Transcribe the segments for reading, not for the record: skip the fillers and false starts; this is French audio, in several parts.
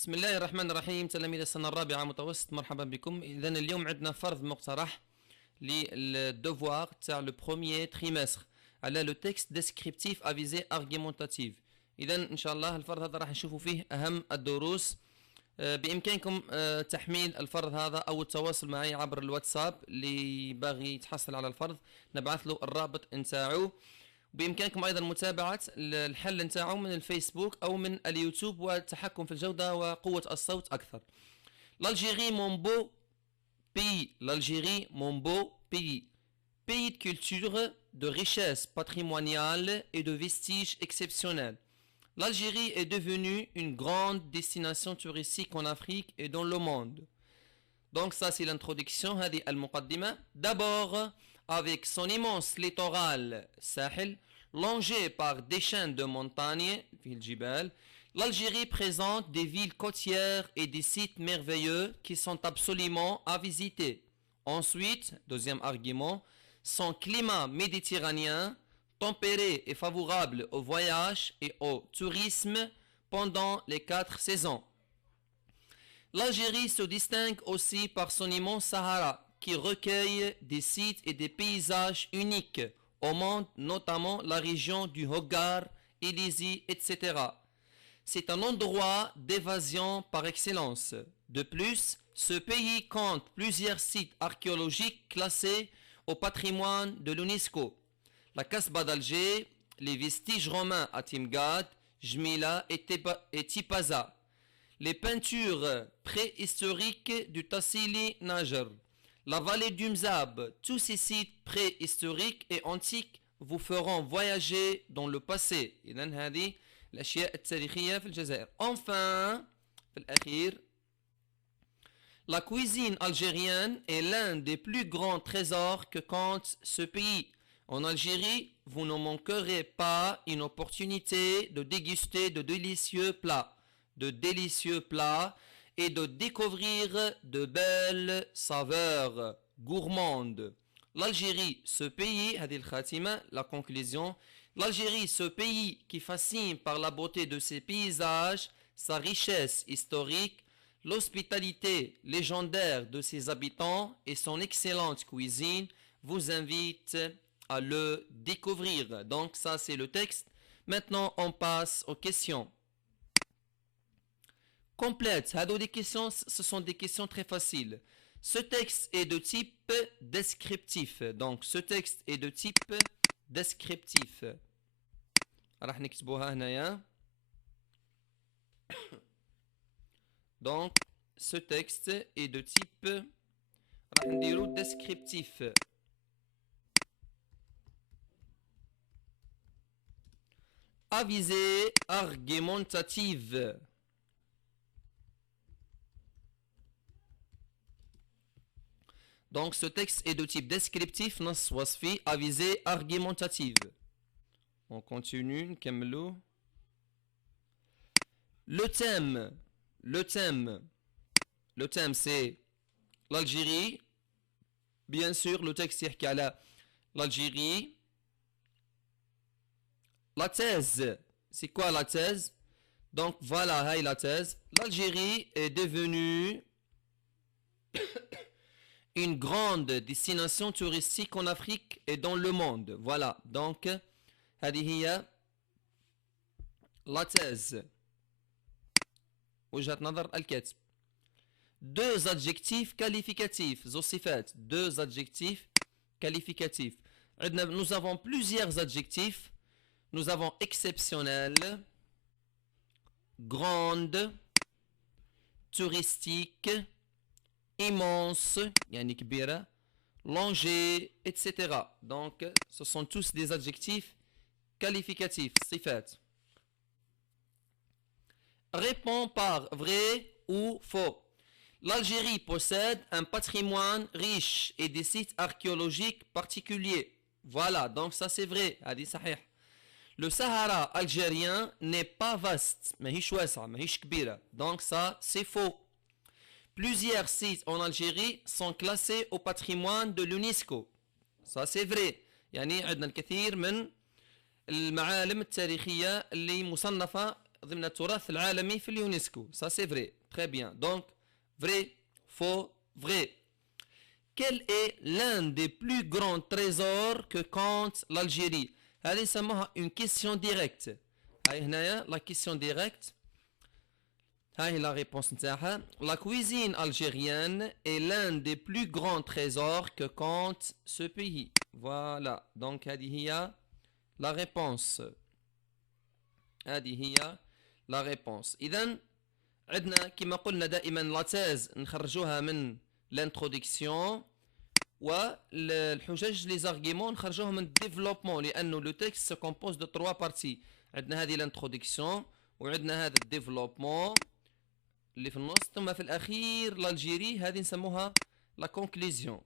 بسم الله الرحمن الرحيم. تلاميذ السنة الرابعة متوسط، مرحبا بكم. إذا اليوم عندنا فرض مقترح للدوفوار تاع لو بروميير تريمستر على لو تكست ديسكريبتيف افيزي ارغيمونتاتيف. إذا إن شاء الله الفرض هذا راح نشوفوا فيه أهم الدروس. بإمكانكم تحميل الفرض هذا أو التواصل معي عبر الواتساب. اللي باغي يتحصل على الفرض نبعث له الرابط نتاعو. بإمكانكم أيضا متابعة الحل نتاعو من الفيسبوك أو من اليوتيوب والتحكم في الجودة وقوة الصوت أكثر. L'Algérie, mon beau pays. L'Algérie, mon beau pays. Pays de culture, de richesse patrimoniale et de vestiges exceptionnels. L'Algérie est devenue une grande destination touristique en Afrique et dans le monde. Donc ça c'est l'introduction, هذه المقدمة. D'abord, avec son immense littoral Sahel, longé par des chaînes de montagnes, l'Algérie présente des villes côtières et des sites merveilleux qui sont absolument à visiter. Ensuite, deuxième argument, son climat méditerranéen, tempéré et favorable au voyage et au tourisme pendant les 4 saisons. L'Algérie se distingue aussi par son immense Sahara, qui recueille des sites et des paysages uniques au monde, notamment la région du Hogar, Élysée, etc. C'est un endroit d'évasion par excellence. De plus, ce pays compte plusieurs sites archéologiques classés au patrimoine de l'UNESCO. La Casbah d'Alger, les vestiges romains à Timgad, Jmila et Tipaza. Les peintures préhistoriques du Tassili Najer, la vallée du Mzab, tous ces sites préhistoriques et antiques vous feront voyager dans le passé. Enfin, la cuisine algérienne est l'un des plus grands trésors que compte ce pays. En Algérie, vous ne manquerez pas une opportunité de déguster de délicieux plats et de découvrir de belles saveurs gourmandes. L'Algérie, ce pays, la conclusion, l'Algérie, ce pays qui fascine par la beauté de ses paysages, sa richesse historique, l'hospitalité légendaire de ses habitants et son excellente cuisine, vous invite à le découvrir. Donc ça c'est le texte. Maintenant on passe aux questions. Complète. Des questions, ce sont des questions très faciles. Ce texte est de type descriptif. Donc, ce texte est de type descriptif. Donc, ce texte est de type descriptif. Avisée argumentative. Donc ce texte est de type descriptif, nas wasfi, avisé, argumentative. On continue, نكملو. Le thème c'est l'Algérie. Bien sûr, le texte يحكي على l'Algérie. La thèse, c'est quoi la thèse? Donc voilà, la thèse. L'Algérie est devenue une grande destination touristique en Afrique et dans le monde. Voilà, donc هذه هي la thèse. وجهة نظر الكاتب. Deux adjectifs qualificatifs. Zosifat. Deux adjectifs qualificatifs. Nous avons plusieurs adjectifs. Nous avons exceptionnel, grande, touristique, immense, yani kbira, longé, etc. Donc, ce sont tous des adjectifs qualificatifs, sifat. Réponds par vrai ou faux. L'Algérie possède un patrimoine riche et des sites archéologiques particuliers. Voilà, donc ça c'est vrai, hadi sahih. Le Sahara algérien n'est pas vaste, donc ça c'est faux. Plusieurs sites en Algérie sont classés au patrimoine de l'UNESCO. Ça c'est vrai. يعني عندنا الكثير من المعالم التاريخية اللي مصنفة ضمن التراث العالمي في اليونسكو. Ça c'est vrai. Très bien. Donc vrai, faux, vrai. Quel est l'un des plus grands trésors que compte l'Algérie? هذه نسموها une question directe. هاي هنايا la question directe. هاي la réponse نتاعها. La cuisine algérienne est l'un des plus grands trésors que compte ce pays. Voilà. Donc هذه هي la réponse. هذه هي la réponse. إذن عندنا كما قلنا دائما لا تيز نخرجوها من l'introduction والحجج لي زارغيمون نخرجوها من الديفلوبمون لانه لو تكست سو كومبوز دو 3 بارتي. عندنا هذه الانتروداكسيون وعندنا هذا الديفلوبمون اللي في النص ثم في الاخير l'Algérie هذه نسموها لا كونكلوزيون.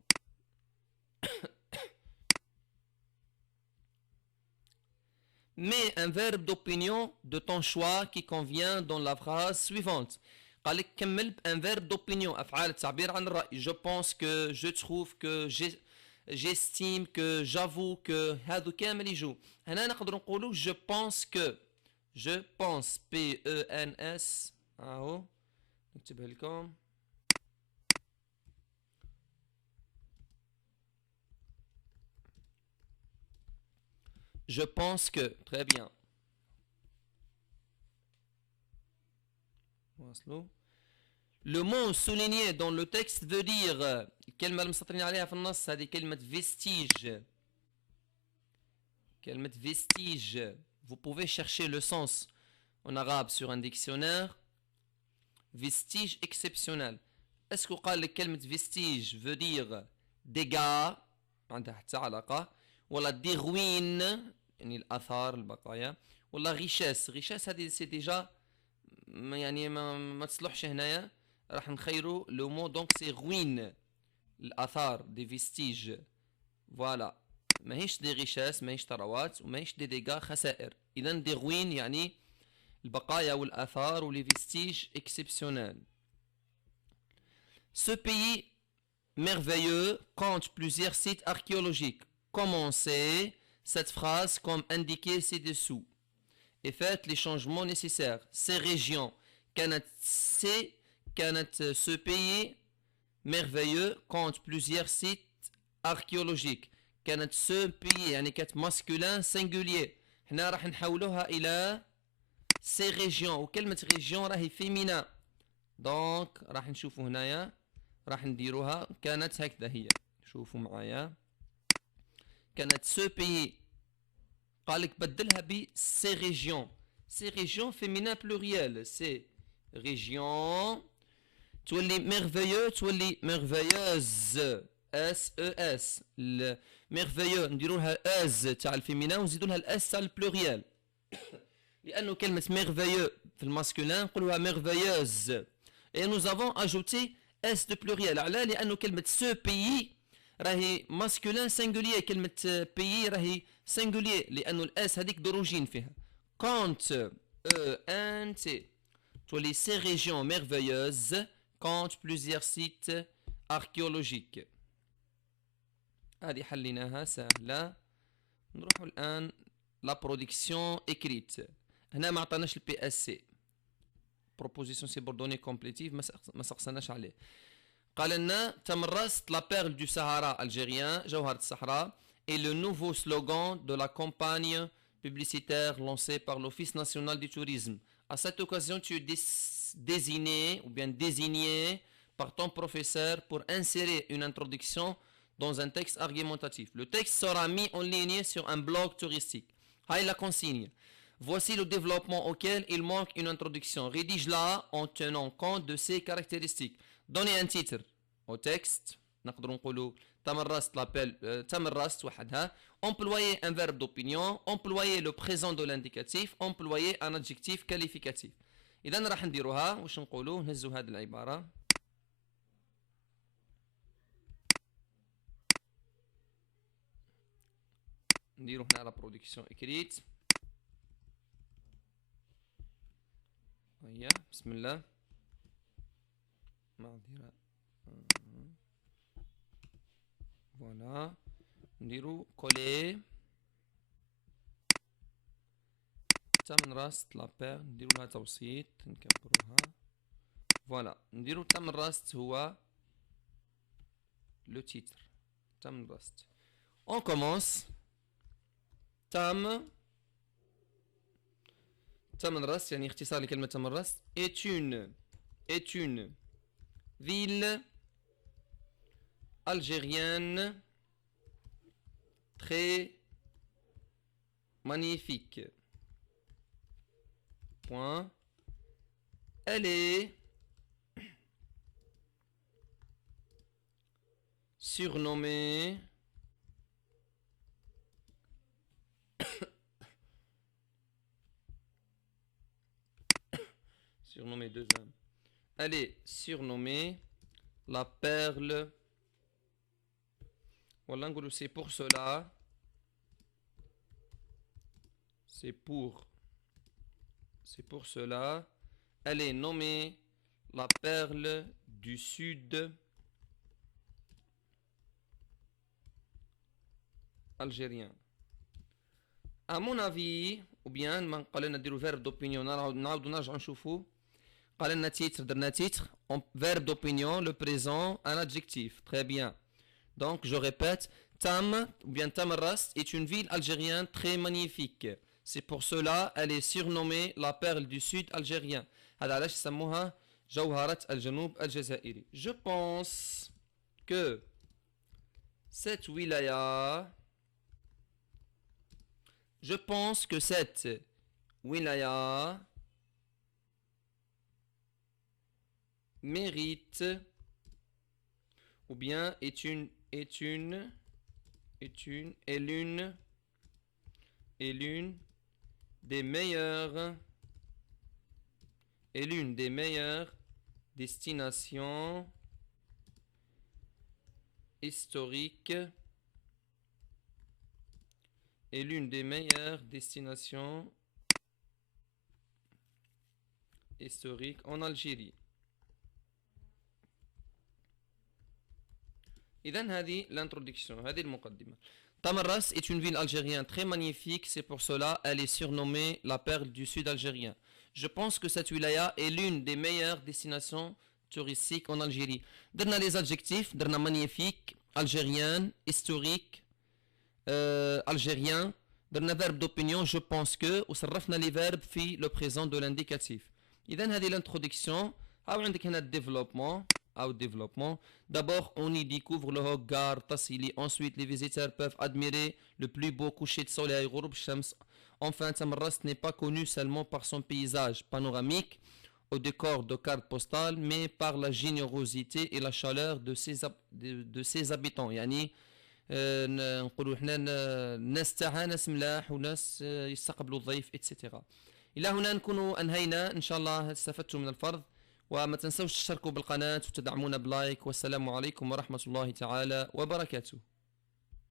Mets un verbe d'opinion de ton choix qui convient dans la phrase suivante. قال لك كمل بان فيرب دوبينيون افعال التعبير عن الراي. جو بونس كو جو تروف كو جيستيم كو جافو كو هذو كامل يجوا. هنا نقدر نقولوا جو بونس كو. جو بونس بي او ان اس اهو نكتبها لكم. Je pense que. Très bien. Le mot souligné dans le texte veut dire الكلمة المسطرين عليها في النص هذه كلمة vestige. كلمة vestige. Vous pouvez chercher le sens en arabe sur un dictionnaire. Vestige exceptionnel. Est-ce que قال لك كلمة vestige veut dire dégâts عندها حتى علاقة ولا دي روين يعني الآثار البقايا ولا ريشاس. ريشاس هذه سي ديجا يعني ما تصلحش هنايا راح نخيروا لو مو دونك سي روين الآثار دي فيستيج. فوالا ماهيش دي ريشاس ماهيش ثروات وماهيش دي ديغا خسائر. إذا دي روين يعني البقايا والآثار ولي فيستيج اكسبسيونيل. Ce pays merveilleux compte plusieurs sites archéologiques. Commencez cette phrase comme indiqué ci-dessous et faites les changements nécessaires. Ces régions, ce pays merveilleux compte plusieurs sites archéologiques. كانت ce pays يعني كانت masculin singulier. هنا راح نحولوها إلى ces régions وكلمة région راهي féminin. donc راح نشوفوا هنايا راح نديروها كانت هكذا هي. شوفوا معايا كانت ce pays قالك بدلها ب ces régions. ces régions féminin pluriel. ces régions تولي merveilleux تولي merveilleuse اس او اس. merveilleux نديروا لها از تاع الفيمينا ونزيدوا لها الاس تاع البلوريال لانه كلمه merveilleux في الماسكولين نقولوها merveilleuse. et nous avons ajouté اس de pluriel. علاه لانه كلمه ce pays راهي ماسكولين سينغولير. كلمه بيي راهي سينغولير لانه الاس هذيك دروجين فيها. كونت او ان تي تولي ces régions merveilleuses comptent plusieurs sites archéologiques. هذه حليناها سهله. نروح الان لا برودكسيون écrite. هنا ما عطاناش البي اس سي بروبوزيسيون سيبوردوني كومبليتيف ما سقسناش عليه. قال لنا تمرست لا بيرل دو سهارا الجيريان جوهرة الصحراء et le nouveau slogan de la campagne publicitaire lancée par l'Office national du tourisme. À cette occasion, tu es désigné ou bien désigné par ton professeur pour insérer une introduction dans un texte argumentatif. Le texte sera mis en ligne sur un blog touristique. Haï la consigne. Voici le développement auquel il manque une introduction. Rédige-la en tenant compte de ces caractéristiques. Donnez un titre au texte. نقدر نقولوا تمرست لابيل تمرست وحدها. Employer un verbe d'opinion. Employer le présent de l'indicatif. Employer un adjectif qualificatif. إذا راح نديروها واش نقولوا نهزوا هذه العبارة. نديرو هنا لا برودكسيون écrite. هيا بسم الله. معذرة. فوالا نديرو كولي تم راست لا بير نديرو لها توسيط نكبروها. فوالا نديرو تم راست هو لو تيتر. تم راست. On commence. تم راست يعني اختصار لكلمة تم راست. est une ville algérienne très magnifique. Point. Elle est surnommée deux hommes. Elle est surnommée la perle. Voilà, c'est pour cela. C'est pour cela. Elle est nommée la perle du sud algérien. À mon avis, ou bien, قال لنا نديرو verbe d'opinion نعاودو نرجعو نشوفو. قال لنا titre درنا titre, verbe d'opinion, le présent, un adjectif. Très bien. Donc, je répète, Tam, ou bien Tamarrast, est une ville algérienne très magnifique. C'est pour cela elle est surnommée la perle du sud algérien. هذا علاش يسموها جوهرة الجنوب الجزائري. Je pense que cette wilaya mérite ou bien est l'une des meilleures destinations historiques en Algérie. إذن هذه l'introduction, هذه المقدمة. Tamarras est une ville algérienne très magnifique, c'est pour cela elle est surnommée la perle du sud algérien. Je pense que cette wilaya est l'une des meilleures destinations touristiques en Algérie. درنا les adjectifs, درنا magnifique, algérienne, historique, algérien. درنا verbe d'opinion, je pense que, وصرفنا les verbes في le présent de l'indicatif. إذن هذه l'introduction. أو عندك هنا développement. D'abord, on y découvre le Hogar Tassili. Ensuite, les visiteurs peuvent admirer le plus beau coucher de soleil, Ghoroub Shams. Enfin, Tamarrast n'est pas connu seulement par son paysage panoramique au décor de cartes postales, mais par la générosité et la chaleur de ses habitants. يعني نقولوا احنا ناس تاعها ناس ملاح وناس يستقبلوا الضيف etc. إلى هنا نكون أنهينا. إن شاء الله استفدتم من الفرض، وما تنسوش تشتركوا بالقناة وتدعمونا بلايك. والسلام عليكم ورحمة الله تعالى وبركاته.